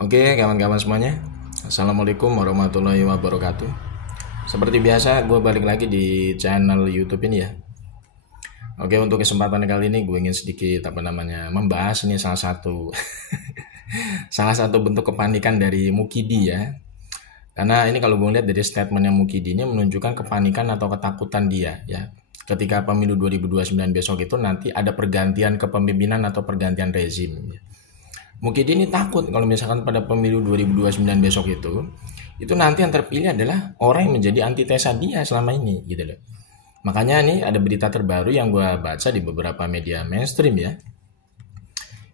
Oke, kawan-kawan semuanya. Assalamualaikum warahmatullahi wabarakatuh. Seperti biasa, gue balik lagi di channel YouTube ini ya. Oke, untuk kesempatan kali ini gue ingin sedikit membahas ini salah satu bentuk kepanikan dari Mukidi ya. Karena ini kalau gue lihat dari statementnya Mukidi ini menunjukkan kepanikan atau ketakutan dia ya. Ketika pemilu 2029 besok itu nanti ada pergantian kepemimpinan atau pergantian rezim ya. Mukidi ini takut kalau misalkan pada pemilu 2029 besok itu nanti yang terpilih adalah orang yang menjadi antitesa dia selama ini gitu loh. Makanya nih ada berita terbaru yang gue baca di beberapa media mainstream ya.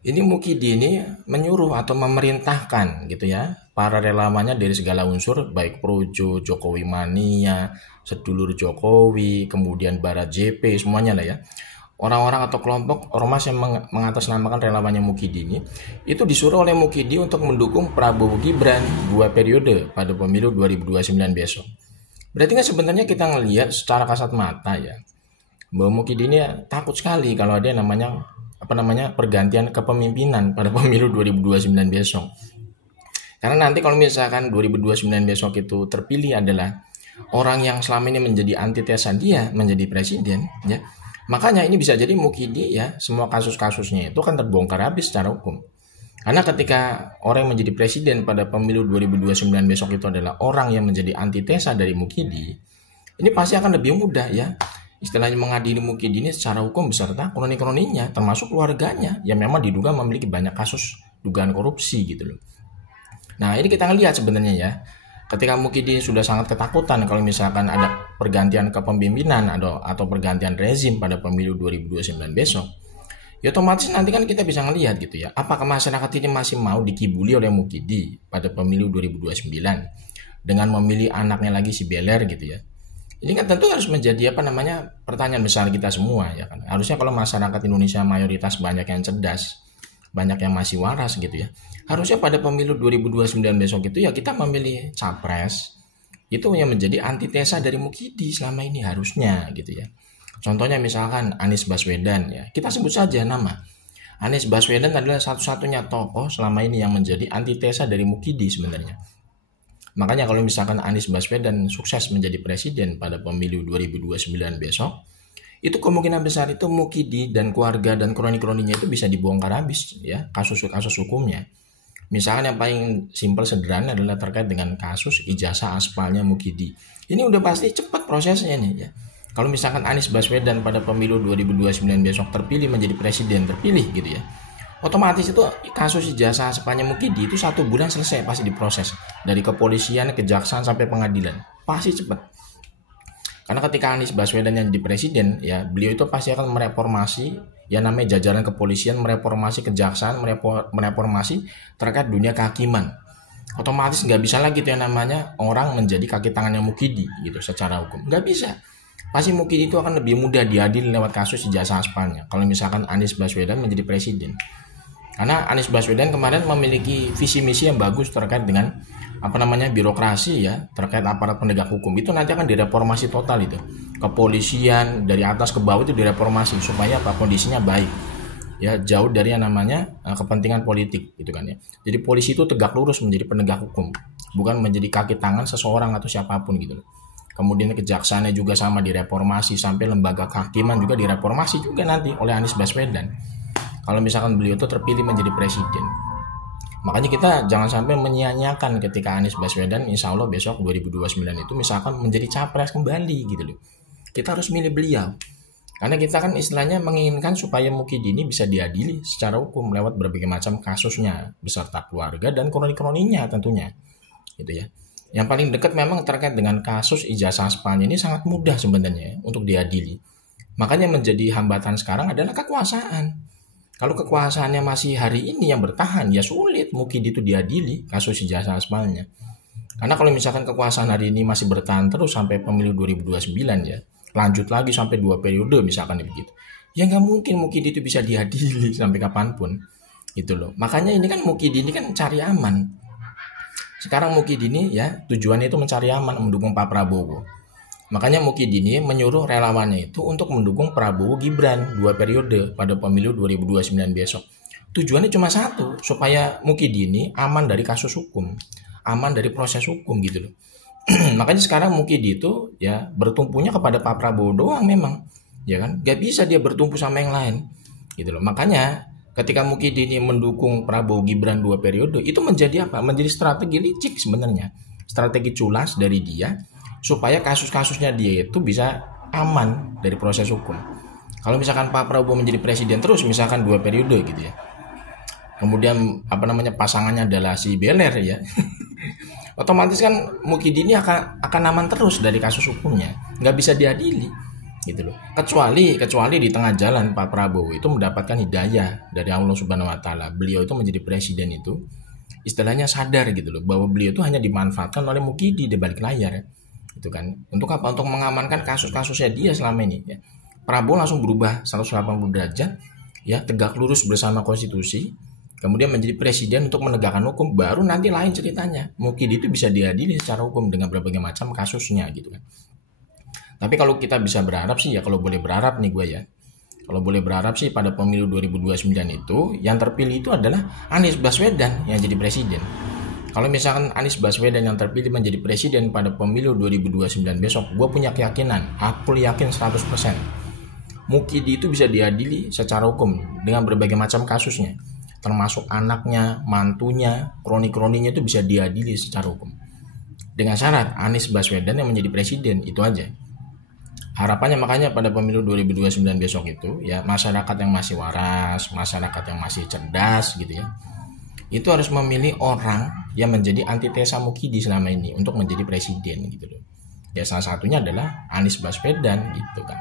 Ini Mukidi ini menyuruh atau memerintahkan gitu ya para relawannya dari segala unsur baik Projo, Jokowi Mania, Sedulur Jokowi, kemudian Barat JP semuanya lah ya. Orang-orang atau kelompok ormas yang mengatasnamakan relawannya Mukidi ini itu disuruh oleh Mukidi untuk mendukung Prabowo Gibran 2 periode pada pemilu 2029 besok. Berarti kan sebenarnya kita ngelihat secara kasat mata ya bahwa Mukidi ini takut sekali kalau ada yang namanya pergantian kepemimpinan pada pemilu 2029 besok. Karena nanti kalau misalkan 2029 besok itu terpilih adalah orang yang selama ini menjadi antitesa dia menjadi presiden ya. Makanya ini bisa jadi Mukidi ya semua kasus-kasusnya itu kan terbongkar habis secara hukum. Karena ketika orang yang menjadi presiden pada pemilu 2029 besok itu adalah orang yang menjadi antitesa dari Mukidi, ini pasti akan lebih mudah ya. Istilahnya mengadili Mukidi ini secara hukum beserta kroni-kroninya termasuk keluarganya yang memang diduga memiliki banyak kasus dugaan korupsi gitu loh. Nah ini kita ngelihat sebenarnya ya. Ketika Mukidi sudah sangat ketakutan kalau misalkan ada pergantian kepemimpinan atau pergantian rezim pada pemilu 2029 besok, ya otomatis nanti kan kita bisa ngelihat gitu ya, apakah masyarakat ini masih mau dikibuli oleh Mukidi pada pemilu 2029 dengan memilih anaknya lagi si Beler gitu ya. Ini kan tentu harus menjadi pertanyaan besar kita semua ya kan. Harusnya kalau masyarakat Indonesia mayoritas banyak yang cerdas, banyak yang masih waras gitu ya. Harusnya pada pemilu 2029 besok itu ya kita memilih capres itu yang menjadi antitesa dari Mukidi selama ini harusnya gitu ya. Contohnya misalkan Anies Baswedan ya. Kita sebut saja nama. Anies Baswedan adalah satu-satunya tokoh selama ini yang menjadi antitesa dari Mukidi sebenarnya. Makanya kalau misalkan Anies Baswedan sukses menjadi presiden pada pemilu 2029 besok, itu kemungkinan besar itu Mukidi dan keluarga dan kroni-kroninya itu bisa dibongkar habis ya kasus-kasus hukumnya. Misalkan yang paling simpel sederhana adalah terkait dengan kasus ijazah aspalnya Mukidi. Ini udah pasti cepat prosesnya nih ya. Kalau misalkan Anies Baswedan pada pemilu 2029 besok terpilih menjadi presiden terpilih gitu ya. Otomatis itu kasus ijazah aspalnya Mukidi itu 1 bulan selesai pasti diproses. Dari kepolisian, kejaksaan sampai pengadilan. Pasti cepat. Karena ketika Anies Baswedan yang jadi presiden, ya beliau itu pasti akan mereformasi, ya namanya jajaran kepolisian, mereformasi kejaksaan, mereformasi terkait dunia kehakiman. Otomatis nggak bisa lagi tuh yang namanya orang menjadi kaki tangannya Mukidi gitu secara hukum. Nggak bisa. Pasti Mukidi itu akan lebih mudah diadili lewat kasus ijazah aspalnya. Kalau misalkan Anies Baswedan menjadi presiden. Karena Anies Baswedan kemarin memiliki visi misi yang bagus terkait dengan birokrasi ya, terkait aparat penegak hukum. Itu nanti akan direformasi total itu. Kepolisian dari atas ke bawah itu direformasi supaya kondisinya baik. Ya, jauh dari yang namanya kepentingan politik gitu kan ya. Jadi polisi itu tegak lurus menjadi penegak hukum, bukan menjadi kaki tangan seseorang atau siapapun gitu loh. Kemudian kejaksaannya juga sama direformasi sampai lembaga kehakiman juga direformasi juga nanti oleh Anies Baswedan. Kalau misalkan beliau itu terpilih menjadi presiden. Makanya kita jangan sampai menyia-nyiakan ketika Anies Baswedan insya Allah besok 2029 itu misalkan menjadi capres kembali gitu loh. Kita harus milih beliau. Karena kita kan istilahnya menginginkan supaya Mukidi ini bisa diadili secara hukum lewat berbagai macam kasusnya beserta keluarga dan kroni-kroninya tentunya. Gitu ya. Yang paling dekat memang terkait dengan kasus ijazah aspalnya ini sangat mudah sebenarnya untuk diadili. Makanya menjadi hambatan sekarang adalah kekuasaan. Kalau kekuasaannya masih hari ini yang bertahan, ya sulit Mukidi itu diadili kasus ijazah aspalnya. Karena kalau misalkan kekuasaan hari ini masih bertahan terus sampai pemilu 2029 ya, lanjut lagi sampai 2 periode misalkan begitu. Ya nggak mungkin Mukidi itu bisa diadili sampai kapanpun. Gitu loh. Makanya ini kan Mukidi ini kan cari aman. Sekarang Mukidi ini ya tujuannya itu mencari aman mendukung Pak Prabowo. Makanya Mukidi ini menyuruh relawannya itu untuk mendukung Prabowo Gibran 2 periode pada pemilu 2029 besok. Tujuannya cuma satu, supaya Mukidi ini aman dari kasus hukum, aman dari proses hukum gitu loh. Makanya sekarang Mukidi itu ya bertumpunya kepada Pak Prabowo doang memang, ya kan? Gak bisa dia bertumpu sama yang lain, gitu loh. Makanya ketika Mukidi ini mendukung Prabowo Gibran 2 periode, itu menjadi apa? Menjadi strategi licik sebenarnya, strategi culas dari dia supaya kasus-kasusnya dia itu bisa aman dari proses hukum. Kalau misalkan Pak Prabowo menjadi presiden terus, misalkan 2 periode gitu ya, kemudian apa namanya pasangannya adalah si Beler ya, otomatis kan Mukidi ini akan aman terus dari kasus hukumnya, nggak bisa diadili gitu loh. Kecuali di tengah jalan Pak Prabowo itu mendapatkan hidayah dari Allah Subhanahu Wa Taala, beliau itu menjadi presiden itu istilahnya sadar gitu loh bahwa beliau itu hanya dimanfaatkan oleh Mukidi di balik layar, itu kan untuk apa? Untuk mengamankan kasus-kasusnya dia selama ini ya. Prabowo langsung berubah 180 derajat ya, tegak lurus bersama konstitusi, kemudian menjadi presiden untuk menegakkan hukum, baru nanti lain ceritanya. Mukidi itu bisa diadili secara hukum dengan berbagai macam kasusnya gitu kan. Tapi kalau kita bisa berharap sih ya, kalau boleh berharap nih gue ya, kalau boleh berharap sih pada pemilu 2029 itu yang terpilih itu adalah Anies Baswedan yang jadi presiden. Kalau misalkan Anies Baswedan yang terpilih menjadi presiden pada pemilu 2029 besok, gue punya keyakinan, aku yakin 100%, Mukidi itu bisa diadili secara hukum dengan berbagai macam kasusnya, termasuk anaknya, mantunya, kroni-kroninya itu bisa diadili secara hukum. Dengan syarat Anies Baswedan yang menjadi presiden, itu aja. Harapannya makanya pada pemilu 2029 besok itu ya, masyarakat yang masih waras, masyarakat yang masih cerdas gitu ya, itu harus memilih orang yang menjadi antitesa Mukidi selama ini untuk menjadi presiden gitu loh. Ya salah satunya adalah Anies Baswedan gitu kan.